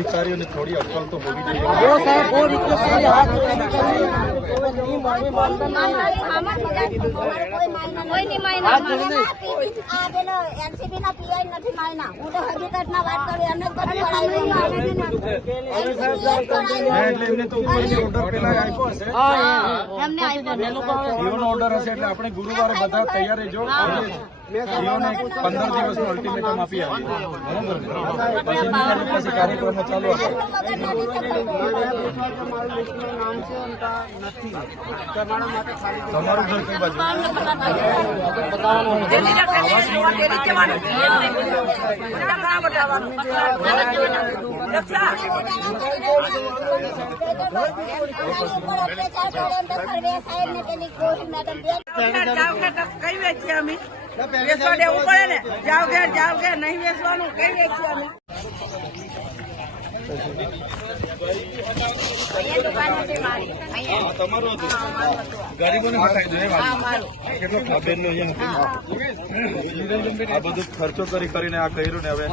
અધિકારીઓને થોડી અટકલ તો હોવી જોઈએ. આપણે ગુરુવારે બધા તૈયાર રહેજો. પંદર દિવસનું અલ્ટિમેટમ આપી આવીએ. કાર્યક્રમો ચાલુ. તમારું ઘર બાજુ? કઈ વેચીએ અમે વેચવા દેવું પડે ને જાવ ઘેર જાવ ઘેર નહીં વેચવાનું કઈ વેચીએ અમે ખર્ચો કરી કરીને આ કર્યું ને હવે.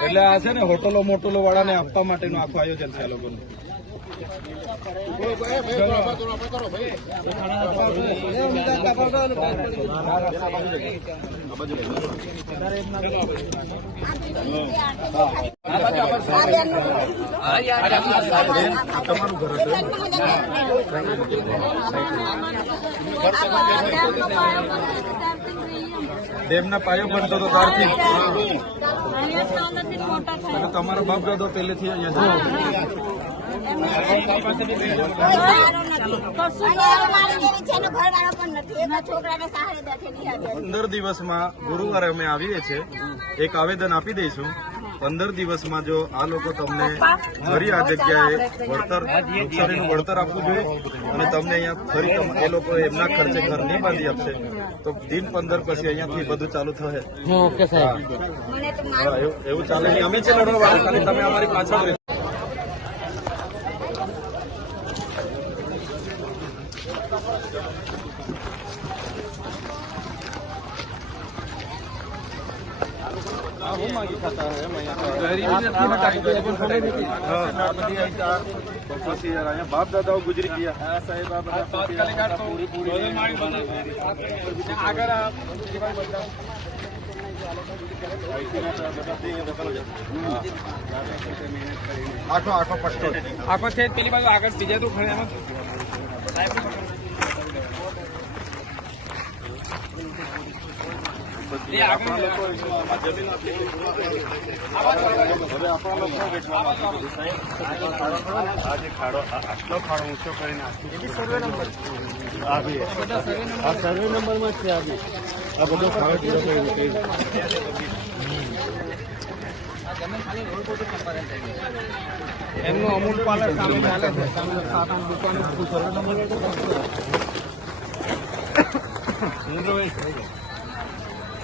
એટલે આ છે ને, હોટલો મોટલો વાળાને આપવા માટેનું આખું આયોજન છે આ લોકોનું. તમારું ઘર ડેમના પાયો બનતો હતો ત્યારથી તમારો તમારા બાપ દાદો પહેલેથી અહીંયા પંદર દિવસમાં ગુરુવારે અમે આવીએ છીએ. એક આવેદન આપી દઈશું. પંદર દિવસમાં જો આ લોકો તમને ફરી આ જગ્યાએ વળતર નુકસાનીનું વળતર આપવું જોઈએ અને તમને અહીંયા ફરી એ લોકો એમના ખર્ચે ઘર નહીં બાંધી આપશે તો દિન પંદર પછી અહીંયાથી બધું ચાલુ થશે. એવું ચાલે અમે છે લડવા તમે અમારી પાછળ બાપ દાદાઓ ગુજરી ગયા સાહેબ આ આખો આખો પટ્ટો આખો છે પેલી બાજુ આગળ બીજા તો ખરે એમાં બધી આપણા લોકો જમીન. હવે આપણા લોકો વેચવાના છે. આ બધો એમનું અમૂલ પાલર સામે ચાલે છે સાત સર્વે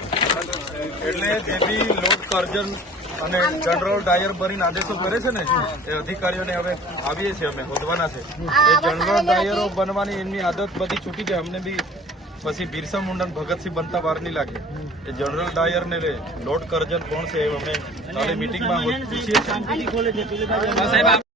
એટલે જે બી લોટ કરજન અને જનરલ ડાયર ભરીને આદેશો કરે છે ને એ અધિકારીઓને હવે આવીએ છીએ અમે શોધવાના છે. એ જનરલ ડાયરો બનવાની એમની આદત બધી છૂટી જાય અમને બી પછી બિરસા મુંડન ભગતસિંહ બનતા વાર નહીં લાગે. એ જનરલ ડાયર ને લોટ કરજન કોણ છે એ અમે કાલે મિટિંગમાં પૂછીએ છીએ સાહેબ